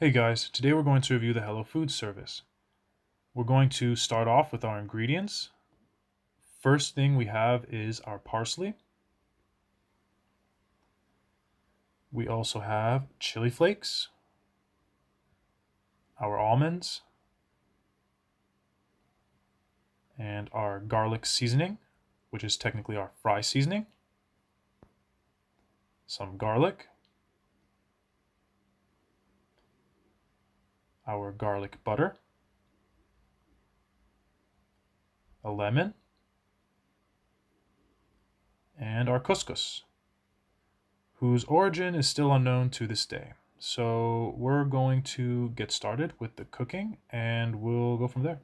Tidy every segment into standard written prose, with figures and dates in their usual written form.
Hey guys, today we're going to review the Hello Food service. We're going to start off with our ingredients. First thing we have is our parsley. We also have chili flakes, our almonds, and our garlic seasoning, which is technically our fry seasoning, some garlic, our garlic butter, a lemon, and our couscous, whose origin is still unknown to this day. So we're going to get started with the cooking and we'll go from there.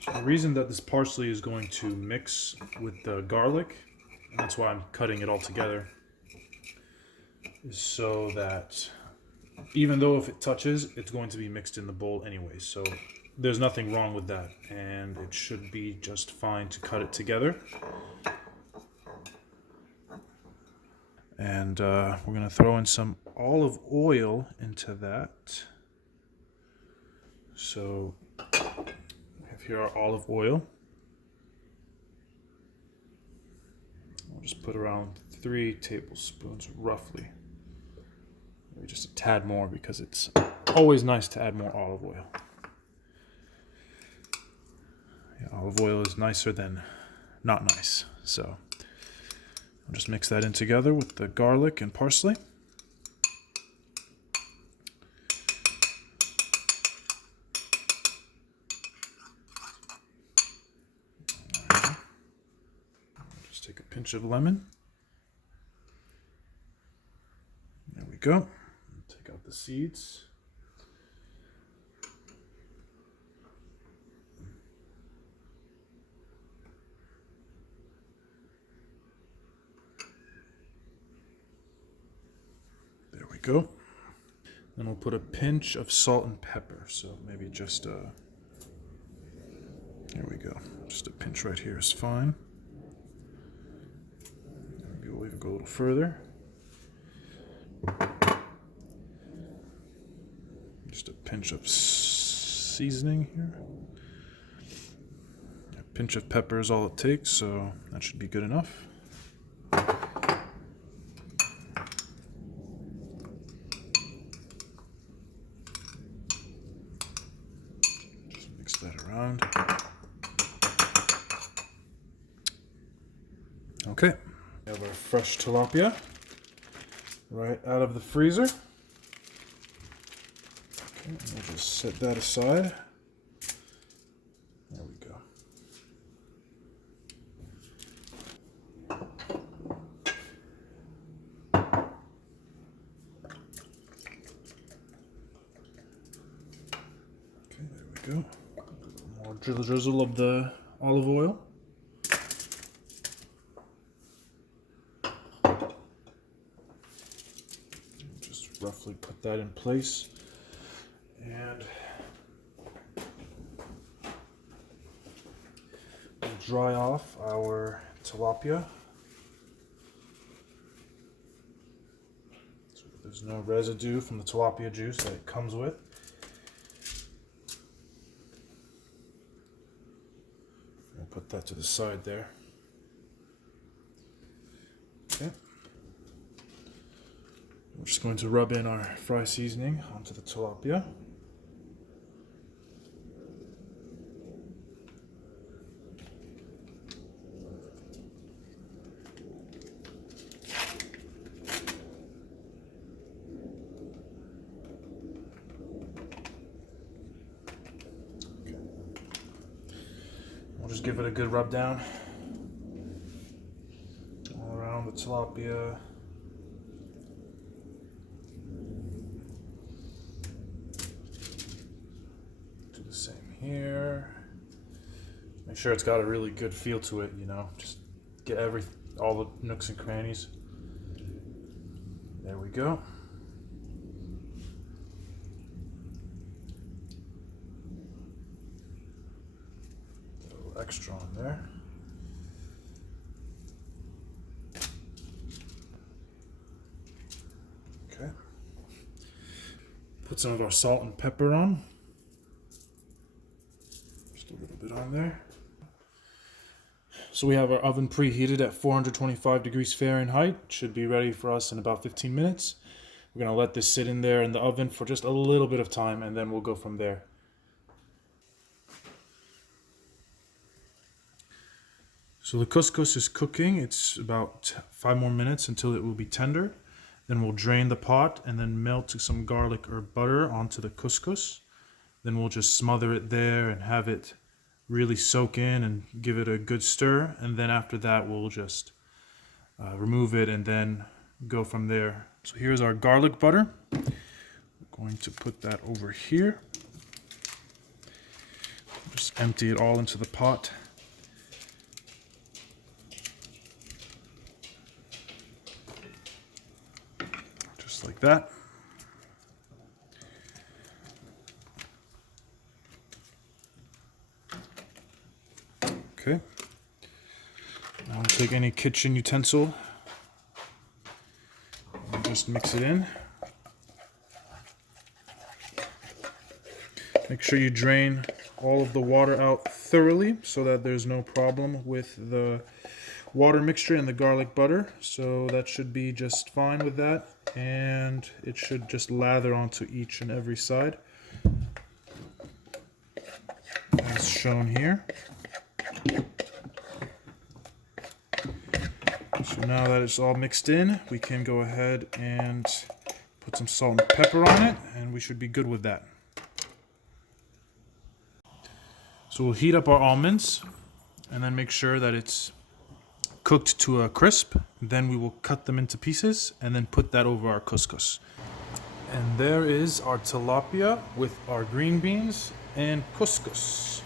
So the reason that this parsley is going to mix with the garlic, and that's why I'm cutting it all together, is so that even though if it touches, it's going to be mixed in the bowl anyway. So there's nothing wrong with that, and it should be just fine to cut it together. And we're going to throw in some olive oil into that. So we have here our olive oil. I'll just put around 3 tablespoons roughly. Maybe just a tad more because it's always nice to add more olive oil. Yeah, olive oil is nicer than not nice. So I'll just mix that in together with the garlic and parsley. Just take a pinch of lemon. There we go. Take out the seeds. There we go. Then we'll put a pinch of salt and pepper. So maybe just there we go. Just a pinch right here is fine. Maybe we'll even go a little further. Just a pinch of seasoning here. A pinch of pepper is all it takes, so that should be good enough. Just mix that around. Okay, we have our fresh tilapia right out of the freezer. Okay, we'll just set that aside. There we go. Okay, there we go. More drizzle of the olive oil. Just roughly put that in place. And we'll dry off our tilapia so that there's no residue from the tilapia juice that it comes with. I'll put that to the side there. Okay. We're just going to rub in our fry seasoning onto the tilapia. We'll just give it a good rub down all around the tilapia. Do the same here. Make sure it's got a really good feel to it, you know. Just get all the nooks and crannies. There we go. A little extra on there. Put some of our salt and pepper on. Just a little bit on there. So we have our oven preheated at 425 degrees Fahrenheit. Should be ready for us in about 15 minutes. We're going to let this sit in there in the oven for just a little bit of time, and then we'll go from there. So the couscous is cooking. It's about 5 more minutes until it will be tender. Then we'll drain the pot and then melt some garlic or butter onto the couscous. Then we'll just smother it there and have it really soak in and give it a good stir. And then after that, we'll just remove it and then go from there. So here's our garlic butter. I'm going to put that over here. Just empty it all into the pot. Just like that. Okay. Now I'll take any kitchen utensil and just mix it in. Make sure you drain all of the water out thoroughly so that there's no problem with the water mixture and the garlic butter. So that should be just fine with that, and it should just lather onto each and every side as shown here. So now that it's all mixed in, we can go ahead and put some salt and pepper on it, and we should be good with that. So we'll heat up our almonds and then make sure that it's cooked to a crisp. Then we will cut them into pieces and then put that over our couscous. And there is our tilapia with our green beans and couscous.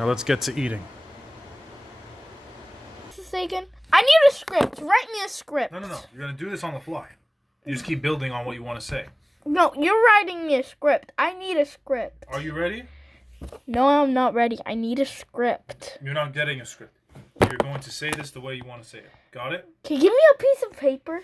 Now let's get to eating. Again, I need a script. Write me a script. No. You're going to do this on the fly. You just keep building on what you want to say. No, you're writing me a script. I need a script. Are you ready? No, I'm not ready. I need a script. You're not getting a script. You're going to say this the way you want to say it. Got it? Can you give me a piece of paper?